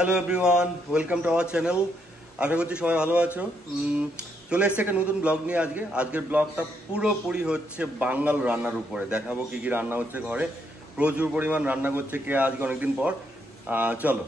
Hello everyone, welcome to our channel. আশা করছি সবাই ভালো আছো। চলে এসেছে একটা নতুন ব্লগ নিয়ে। আজকের ব্লগটা পুরোপুরি হচ্ছে বাঙাল রান্নার উপরে। দেখাবো কি কি রান্না হচ্ছে ঘরে। প্রচুর পরিমাণ রান্না করছে কে আজকে অনেকদিন পর। চলো।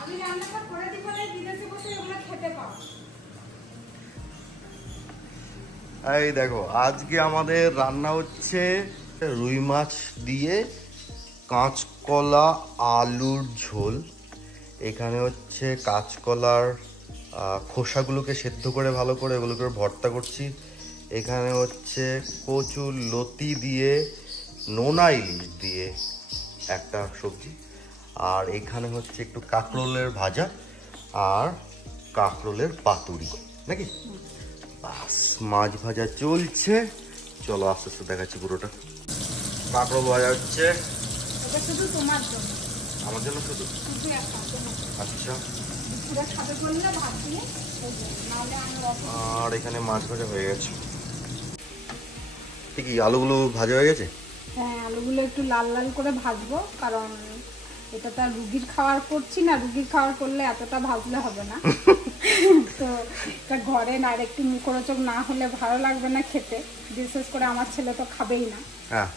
আমি রান্নাটা করে দিব না, বিদেশে বসে ওগুলো খেতে পাও। এই দেখো, আজকে আমাদের রান্না হচ্ছে রুই মাছ দিয়ে কাঁচকলা আলুর ঝোল। এখানে হচ্ছে কাঁচকলার খোসাগুলোকে সেদ্ধ করে ভালো করে ওগুলোকে ভর্তা করছি। এখানে হচ্ছে কচুর লতি দিয়ে নোনা ইলিশ দিয়ে একটা সবজি। আর এখানে হচ্ছে একটু কাঁকরোলের ভাজা আর কাঁকরোলের পাতুরি নাকি। বাস, মাছ ভাজা চলছে। চলো আস্তে আস্তে দেখাচ্ছি পুরোটা। কাঁকরোল ভাজা হচ্ছে এটা শুধু তোমার জন্য, আমার জন্য শুধু। শুধু একটা আচ্ছা, পুরো খাবে বললে ভাত দিয়ে নাহলে আমি আর এখানে মাছ ভাজা হয়ে গেছে। ঠিক, আলুগুলো ভাজা হয়ে গেছে। হ্যাঁ, আলুগুলো একটু লাল লাল করে ভাজবো, কারণ এটা তো রুগীর খাওয়ার করছি না। রুগীর খাওয়ার করলে এতটা ভাজলে হবে না। তো এটা ঘরে না, আর একটু মুখরোচক না হলে ভালো লাগবে না খেতে। বিশেষ করে আমার ছেলে তো খাবেই না।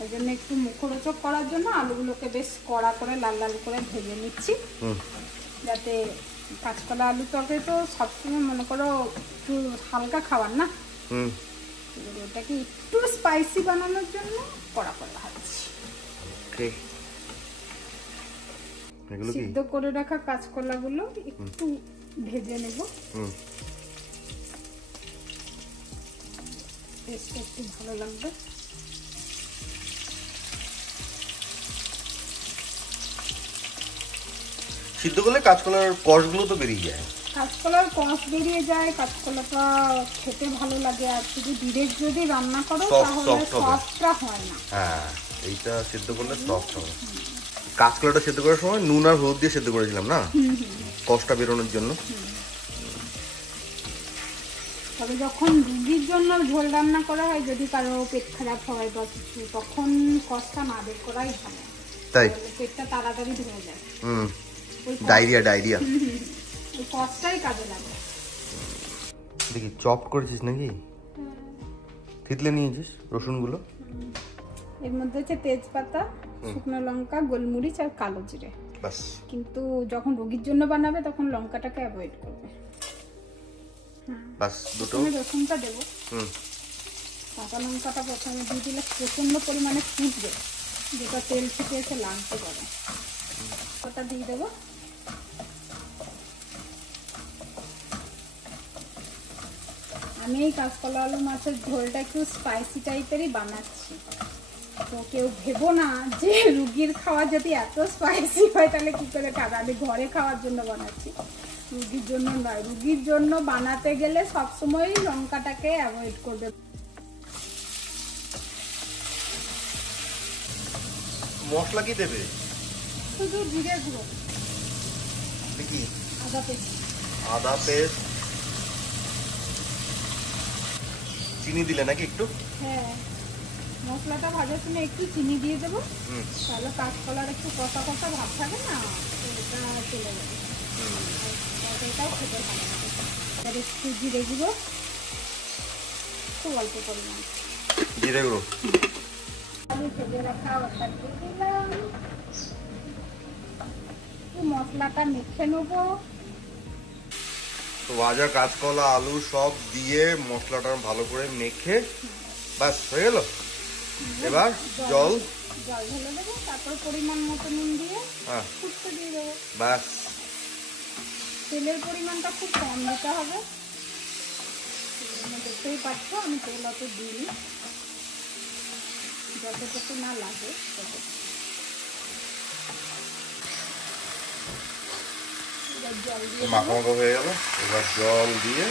ওই জন্য একটু মুখরোচক করার জন্য আলুগুলোকে বেশ কড়া করে লাল লাল করে ভেজে নিচ্ছি, যাতে কাঁচকলা আলু তরকারি তো সবসময় মনে করো একটু হালকা খাবার না, ওটাকে একটু স্পাইসি বানানোর জন্য কড়া করে ভাজছি। সিদ্ধ করে রাখা কাঁচকলা গুলো একটু ভেজে নেব, টেস্টটা একটু ভালো লাগবে। সিদ্ধ করলে কাঁচকলার কষগুলো তো বেরিয়ে যায়। কাঁচকলার কষ বেরিয়ে যায়, কাঁচকলাটা খেতে ভালো লাগে। আর শুধু ডিরেক্ট যদি রান্না করো তাহলে সফটটা হয় না। হ্যাঁ, এইটা সিদ্ধ করলে সফট হবে। কাঁচকলাটা সিদ্ধ করার সময় নুন আর হলুদ দিয়ে সিদ্ধ করেছিলাম না, কষটা বেরোনোর জন্য। তবে যখন রুগীর জন্য ঝোল রান্না করা হয়, যদি কারো পেট খারাপ হয় বা কিছু, তখন কষটা না বের করাই ভালো। তাই পেটটা তাড়াতাড়ি ধরে যায়। ডায়রিয়া ওই কষটাই কাজে লাগে। দেখি চপ করেছিস নাকি? থিতলে নিয়েছিস রসুন গুলো। এর মধ্যে হচ্ছে তেজপাতা, শুকনো লঙ্কা, গোলমরিচ আর কালো জিরে। বাস। কিন্তু যখন রোগীর জন্য বানাবে তখন লঙ্কাটাকে অ্যাভয়েড করবে। বাস, দুটো রসুনটা দেবো। কাঁচা লঙ্কাটা প্রথমে দিয়ে দিলে প্রচন্ড পরিমাণে ফুটবে, যেটা তেল থেকে এসে লাগতে পারে। ওটা দিয়ে দেবো। আমি এই কাঁচকলা আলু মাছের ঝোলটা একটু স্পাইসি টাইপেরই বানাচ্ছি। তো কেউ ভেবো না যে রুগীর খাওয়া যদি এত স্পাইসি হয় তাহলে কি করে খাবে। আমি ঘরে খাওয়ার জন্য বানাচ্ছি, রুগীর জন্য নয়। রুগীর জন্য বানাতে গেলে সবসময় লঙ্কাটাকে অ্যাভয়েড করবে। মশলা কি দেবে? শুধু জিরে গুঁড়ো, দেখি আদা পেস্ট, চিনি দিলে নাকি একটু? হ্যাঁ, মশলাটা ভাজার সময় একটু চিনি দিয়ে দেবো, তাহলে কাঁচকলার একটু কষা কষা ভাব থাকে না, এটা চলে যাবে। এটাও খেতে ভালো লাগে। আর একটু জিরে গুঁড়ো, খুব অল্প পরিমাণ জিরে গুঁড়ো। আমি ভেজে রাখা ওটা দিয়ে দিলাম। মশলাটা মেখে নেবো। তো ভাজা কাঁচকলা আলু সব দিয়ে মশলাটা ভালো করে মেখে বাস হয়ে গেল। এবার জল ঢেলে দেবো, তারপর পরিমাণ মতো নুন দিয়ে ফুটতে দিয়ে দেবো। বাস। তেলের পরিমাণটা খুব কম দিতে হবে। দেখতেই পাচ্ছ আমি তেল অত দিই, যতটুকু না লাগে ততটুকু। মাখামাখা হয়ে গেল, এবার জল দিয়ে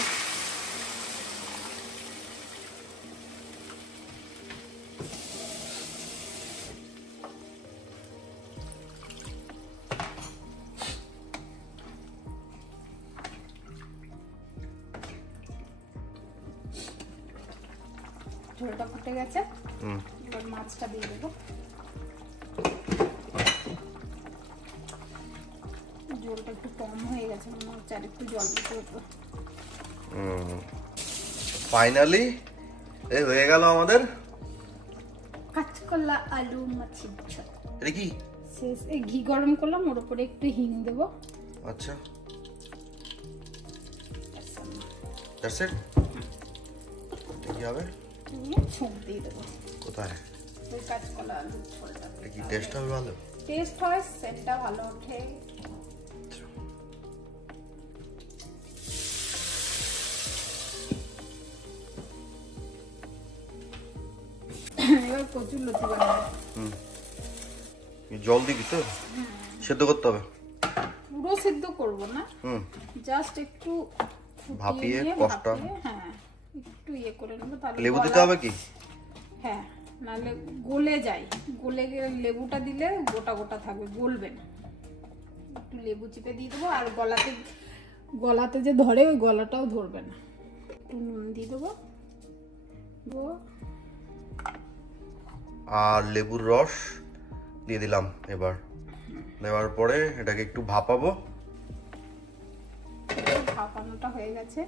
ঝোলটা ফুটে গেছে, এবার মাছটা দিয়ে দেবো। ঝোল জলটা একটু কম হয়ে গেছে, মনে হচ্ছে আর একটু জল দিতে হতো। ফাইনালি এই হয়ে গেল আমাদের কাঁচকলা আলু মাছের ঝোল। এটা কি শেষ। এই ঘি গরম করলাম, ওর উপরে একটু হিং দেব। আচ্ছা, দ্যাটস ইট। কি হবে? ছোঁক দিয়ে দেবো। কোথায়? ওই কাঁচকলা আলু ঝোলটা। কি টেস্ট হবে ভালো? টেস্ট হয়, সেন্টটা ভালো ওঠে। এবার কচুর লতি বানাবো। জল দিবি তো? সেদ্ধ করতে হবে? পুরো সিদ্ধ করব না, জাস্ট একটু ভাপিয়ে কষ্ট। হ্যাঁ, একটু ইয়ে করে নেব। তাহলে লেবু দিতে হবে কি? হ্যাঁ, নাহলে গলে যায়। গলে গেলে লেবুটা দিলে গোটা গোটা থাকবে, গলবে না। একটু লেবু চিপে দিয়ে দেবো। আর গলাতে যে ধরে ওই গলাটাও ধরবে না। একটু নুন দিয়ে দেবো। আর লেবুর রস দিয়ে দিলাম। এবার দেওয়ার পরে এটাকে একটু ভাপাবো। ভাপানোটা হয়ে গেছে।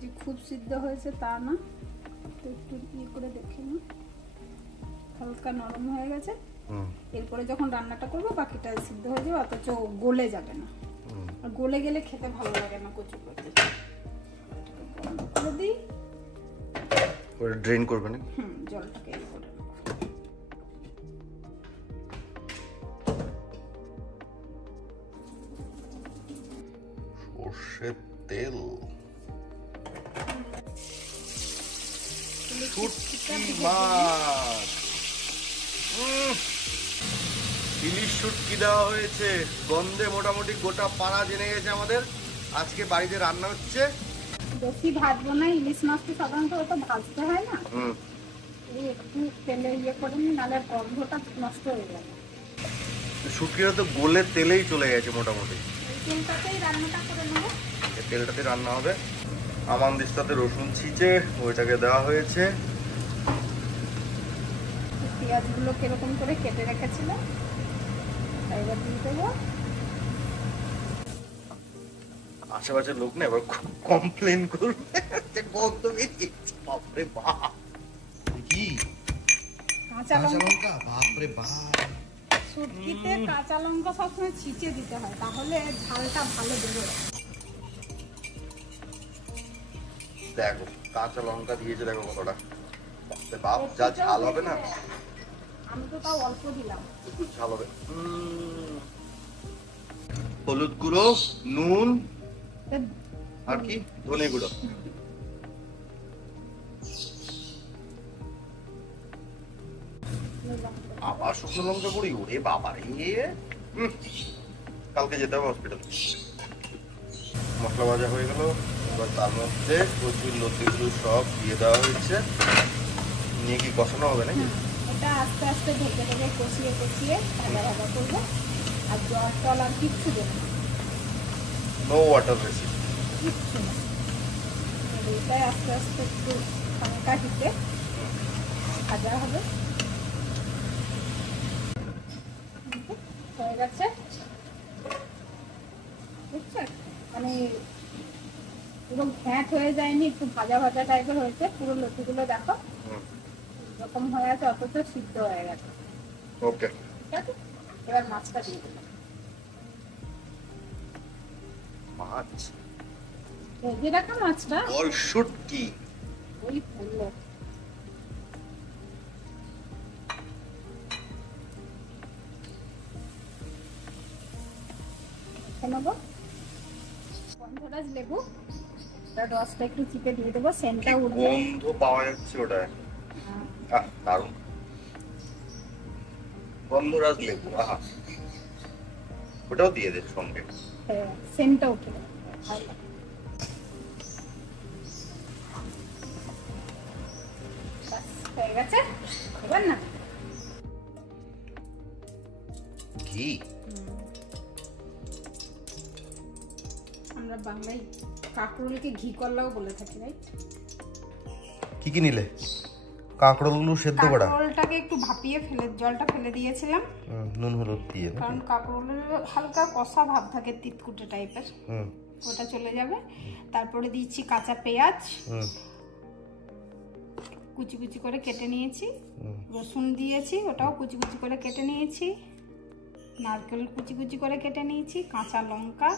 যে খুব সিদ্ধ হয়েছে তা না, একটু ইয়ে করে দেখে নিই। হালকা নরম হয়ে গেছে। এরপরে যখন রান্নাটা করবো বাকিটা সিদ্ধ হয়ে যাবে, অথচ গলে যাবে না। আর গলে গেলে খেতে ভালো লাগে না কচু করতে। করে দিই, ড্রেন করবে না? জলটাকে এই করে সর্ষের তেল, শুটকি মাছ, ইলিশ শুটকি দেওয়া হয়েছে। গন্ধে মোটামুটি গোটা পাড়া জেনে গেছে আমাদের আজকে বাড়িতে রান্না হচ্ছে। বেশি ভাজবো না, ইলিশ মাছ তো সাধারণত ওটা ভাজতে হয় না। এই একটু তেলে ইয়ে করে নি, নাহলে গন্ধটা নষ্ট হয়ে যাবে। শুটকিটা তো গলে তেলেই চলে গেছে মোটামুটি। এই তেলটাতেই রান্নাটা করে নেবো। এই তেলটাতে রান্না হবে। আমানদিস্তাতে রসুন ছিঁচে ওইটাকে দেওয়া হয়েছে। পেঁয়াজগুলো কিরকম করে কেটে রেখেছিল, এবার দিয়ে দেবো। আশেপাশের লোক না এবার খুব কমপ্লেন করবে যে গন্ধ বেরিয়েছে। বাপরে বাপ, কি কাঁচা লঙ্কা! বাপরে বাপ, শুটকিতে কাঁচা লঙ্কা সবসময় ছিঁচে দিতে হয়, তাহলে ঝালটা ভালো বেরোয়। দেখো কাঁচা লঙ্কা দিয়েছে, দেখো কতটা। বাপ, যা ঝাল হবে না। আমি তো তাও অল্প দিলাম। একটু ঝাল হবে। হলুদ গুঁড়ো, নুন, আর কি ধনে গুঁড়ো। আবার শুকনো লঙ্কা গুঁড়ি? ওরে বাবা রে, কালকে যেতে হবে হসপিটাল। মশলা ভাজা হয়ে গেল। এবার তার মধ্যে কচুর লতিগুলো সব দিয়ে দেওয়া হয়েছে। নিয়ে কি কষানো হবে নাকি? এটা আস্তে আস্তে ঢেকে ঢেকে কষিয়ে কষিয়ে ভাজা ভাজা করবো। আর জল টল আর কিচ্ছু দেবো না। নো ওয়াটার রেসিপি, কিচ্ছু না। এটাই আস্তে আস্তে একটু হালকা হিটে ভাজা হবে। হয়ে গেছে, বুঝছো? মানে পুরো ঘ্যাট হয়ে যায়নি, একটু ভাজা ভাজা টাইপের হয়েছে। পুরো লতিগুলো দেখো এরকম হয়ে আছে, অথচ সিদ্ধ হয়ে গেছে। ওকে, ঠিক আছে, এবার মাছটা দিয়ে দিলাম। মাছ, ভেজে রাখা মাছটা অল শুটকি। ওই ফুললো নেবো। গন্ধরাজ লেবু রসটা একটু চিপে দিয়ে দেবো, সেন্টটা উঠবে। গন্ধ পাওয়া যাচ্ছে ওটায়, দারুণ গন্ধরাজ লেবু। আহা, ওটাও দিয়ে দে সঙ্গে। হ্যাঁ, সেন্টটা উঠে যাবে। হয়ে গেছে, এবার না ঘি। আমরা বাংলায় কাঁকরোলকে ঘি কল্লাও বলে থাকি, রাইট? কি কি নিলে? কাঁকরোলগুলো সেদ্ধ করা, কাঁকরোলটাকে একটু ভাপিয়ে জলটা ফেলে দিয়েছিলাম নুন হলুদ দিয়ে, কারণ কাঁকরোলের হালকা কষা ভাব থাকে, তিতকুটে টাইপের, ওটা চলে যাবে। তারপরে দিচ্ছি কাঁচা পেঁয়াজ, কুচি কুচি করে কেটে নিয়েছি, রসুন দিয়েছি, ওটাও কুচি কুচি করে কেটে নিয়েছি, নারকেল কুচি কুচি করে কেটে নিয়েছি, কাঁচা লঙ্কা,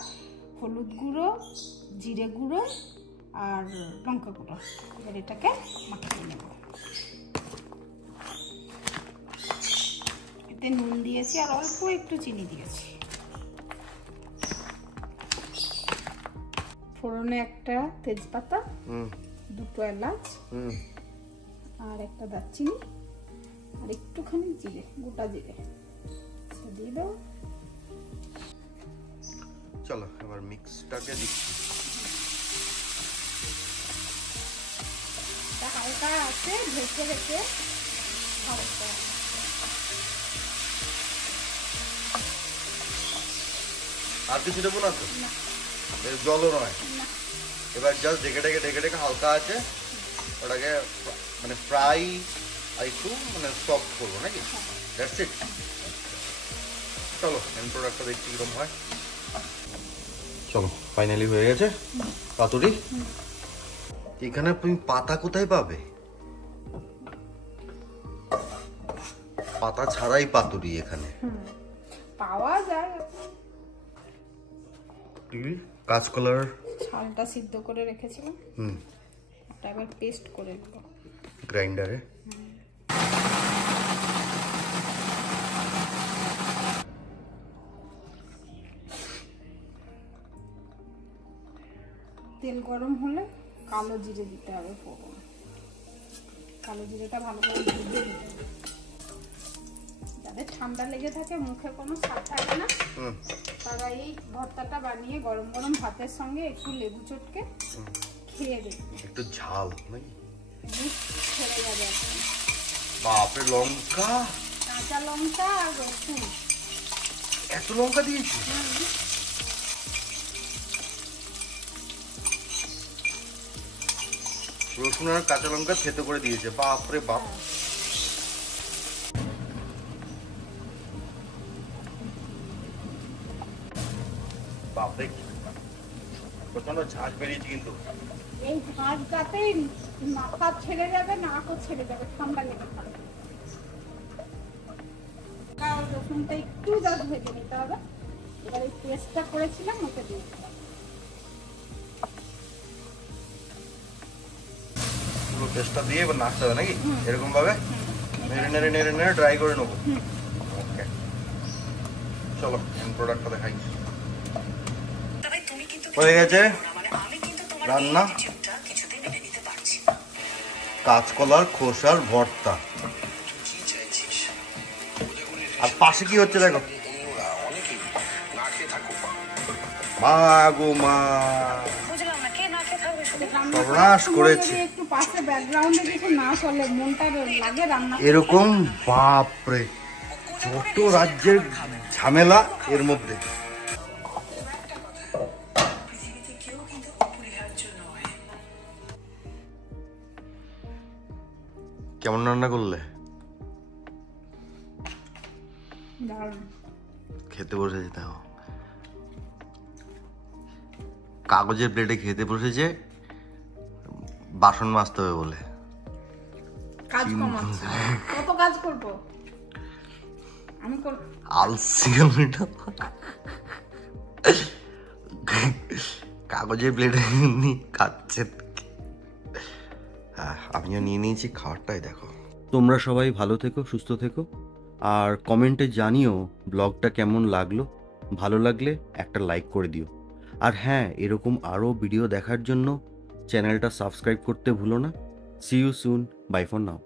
হলুদ গুঁড়ো, জিরে গুঁড়ো আর লঙ্কা গুঁড়ো। এবার এটাকে মাখিয়ে নেব। এতে নুন দিয়েছি আর অল্প একটু চিনি দিয়েছি। ফোড়নে একটা তেজপাতা, দুটো এলাচ আর একটা দারচিনি আর একটুখানি জিরে, গোটা জিরে দিয়ে দাও। চলো এবার মিক্সটাকে দিচ্ছি। হালকা আছে ভেজে ভেজে ভাজতে হবে। আর কিছু দেবো না তো, জলও নয়, এবার জাস্ট ঢেকে ঢেকে ঢেকে ঢেকে হালকা আছে ওটাকে মানে ফ্রাই আর একটু মানে সফট করবো নাকি? That's it. চলো এন্ড প্রোডাক্টটা দেখছি কিরকম হয়। চলো ফাইনালি হয়ে গেছে পাতুরি। এখানে তুমি পাতা কোথায় পাবে? পাতা ছাড়াই পাতুরি এখানে পাওয়া যায়। কাঁচকলার ছালটা সিদ্ধ করে রেখেছিলাম, এটা এবার পেস্ট করে নেব গ্রাইন্ডারে। তেল গরম হলে কালো জিরে দিতে হবে ফোড়ন। কালো জিরেটা ভালো করে ভেজে নিতে হবে। যাদের ঠান্ডা লেগে থাকে, মুখে কোনো স্বাদ থাকে না, তারা এই ভর্তাটা বানিয়ে গরম গরম ভাতের সঙ্গে একটু লেবু চটকে খেয়ে দেখবে। একটু ঝাল নাকি? ছেড়ে যাবে একদম। বাপরে, লঙ্কা, কাঁচা লঙ্কা আর রসুন। এত লঙ্কা দিয়েছি? রসুন আর কাঁচা লঙ্কা থেতো করে দিয়েছে। বাপরে বাপ। বাপরে, প্রচন্ড ঝাঁজ বেরিয়েছে কিন্তু। এই ঝাঁজটাতেই মাথা ছেড়ে যাবে, নাকও ছেড়ে যাবে, ঠান্ডা লেগে থাকবে। রসুনটা একটু জাস্ট ভেজে নিতে হবে। এবার এই পেস্টটা করেছিলাম ওকে দিয়ে দিতে হবে। পুরো পেস্টটা দিয়ে এবার নাড়তে হবে নাকি? এরকম ভাবে নেড়ে নেড়ে নেড়ে নেড়ে ড্রাই করে নেবো। ওকে, চলো এন্ড প্রোডাক্টটা দেখাই। হয়ে গেছে রান্না, কাঁচকলার খোসার ভর্তা। আর পাশে কি হচ্ছে দেখো, মা গো মা, সর্বনাশ করেছে। একটু পাশে ব্যাকগ্রাউন্ডে কিছু না চলে, মনটা লাগে রান্না এরকম। বাপরে, ছোট রাজ্যের ঝামেলা এর মধ্যে। কেমন রান্না করলে? খেতে বসেছে, দেখো কাগজের প্লেটে খেতে বসেছে, বাসন মাজতে হবে বলে। কাজ কমাচ্ছে। কত কাজ করব আমি? আলসি কাগজের প্লেটে খাচ্ছে। হ্যাঁ, আমিও নিয়ে নিয়েছি খাবারটাই। দেখো, তোমরা সবাই ভালো থেকো, সুস্থ থেকো, আর কমেন্টে জানিও ব্লগটা কেমন লাগলো। ভালো লাগলে একটা লাইক করে দিও। আর হ্যাঁ, এরকম আরও ভিডিও দেখার জন্য চ্যানেলটা সাবস্ক্রাইব করতে ভুলো না। See you soon, bye for now.